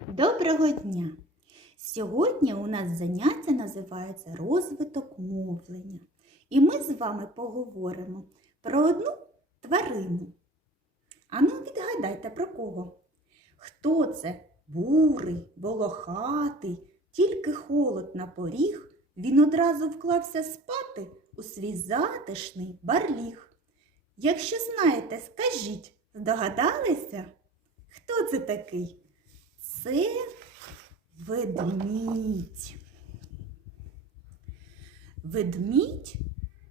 Доброго дня! Сьогодні у нас заняття називається розвиток мовлення. І ми з вами поговоримо про одну тварину. Ану, відгадайте про кого? Хто це? Бурий, волохатий, тільки холод на поріг, він одразу вклався спати у свій затишний барліг. Якщо знаєте, скажіть, здогадалися? Хто це такий? Це ведмідь. Ведмідь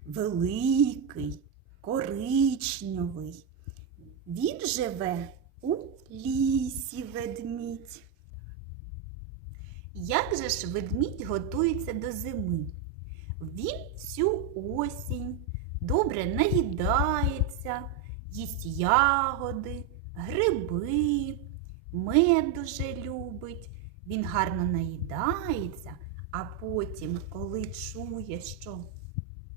великий, коричневий. Він живе у лісі ведмідь. Як же ж ведмідь готується до зими? Він всю осінь добре наїдається, їсть ягоди, гриби, мед дуже любить. Він гарно наїдається, а потім, коли чує, що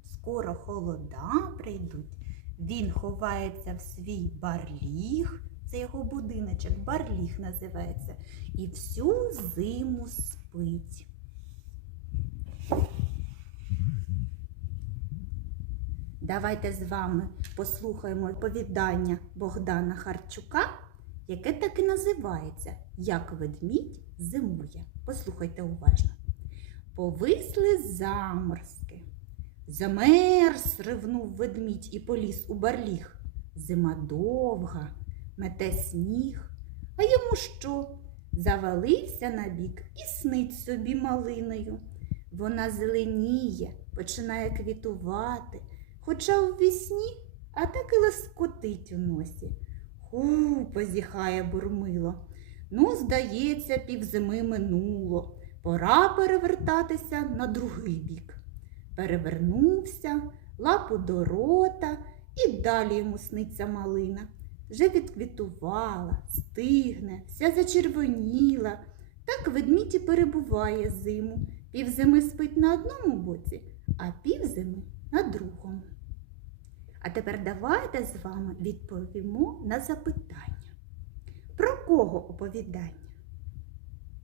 скоро холода прийдуть, він ховається в свій барліг, це його будиночок, барліг називається, і всю зиму спить. Давайте з вами послухаємо оповідання Богдана Харчука, яке так і називається Як ведмідь зимує. Послухайте уважно. Повисли заморозки. Замерз, ривнув ведмідь і поліз у барліг. Зима довга, мете сніг. А йому що? Завалився на бік і снить собі малиною. Вона зеленіє, починає квітувати, хоча у вісні, а так і лоскотить у носі. Ху, позіхає бурмило. Ну, здається, півзими минуло. Пора перевертатися на другий бік. Перевернувся, лапу до рота і далі йому сниться малина. Вже відквітувала, стигне, вся зачервоніла. Так ведмідь і перебуває зиму. Півзими спить на одному боці, а півзими на другому. А тепер давайте з вами відповімо на запитання. Про кого оповідання?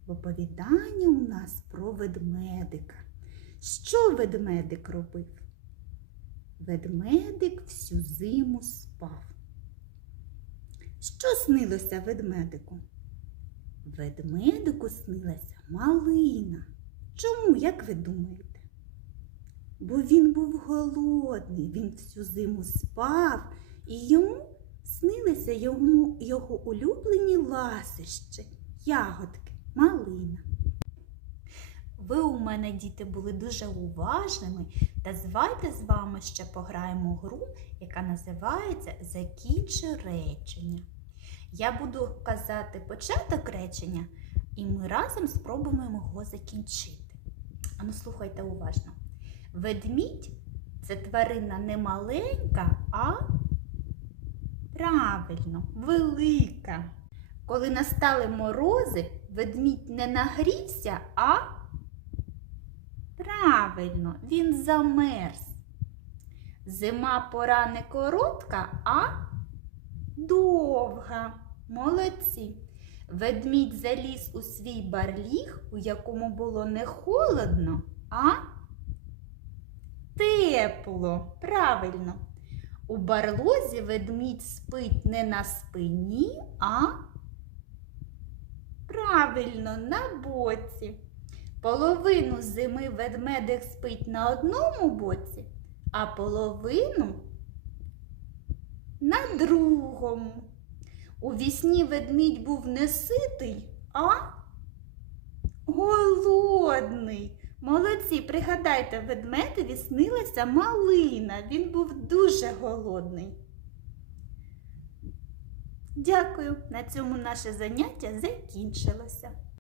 Оповідання у нас про ведмедика. Що ведмедик робив? Ведмедик всю зиму спав. Що снилося ведмедику? Ведмедику снилася малина. Чому, як ви думаєте? Бо він був голодний, він всю зиму спав, і йому снилися йому його улюблені ласощі, ягодки, малина. Ви у мене, діти, були дуже уважними, та давайте з вами ще пограємо гру, яка називається Закінчи речення. Я буду казати початок речення, і ми разом спробуємо його закінчити. Ану, слухайте уважно. Ведмідь це тварина не маленька, а правильно, велика. Коли настали морози, ведмідь не нагрівся, а правильно, він замерз. Зима пора не коротка, а довга. Молодці. Ведмідь заліз у свій барліг, у якому було не холодно, а тепло. Правильно. У барлозі ведмідь спить не на спині, а правильно на боці. Половину зими ведмедик спить на одному боці, а половину на другому. У вісні ведмідь був не ситий, а голодний. Молодці, пригадайте, ведмедеві снилася малина. Він був дуже голодний. Дякую. На цьому наше заняття закінчилося.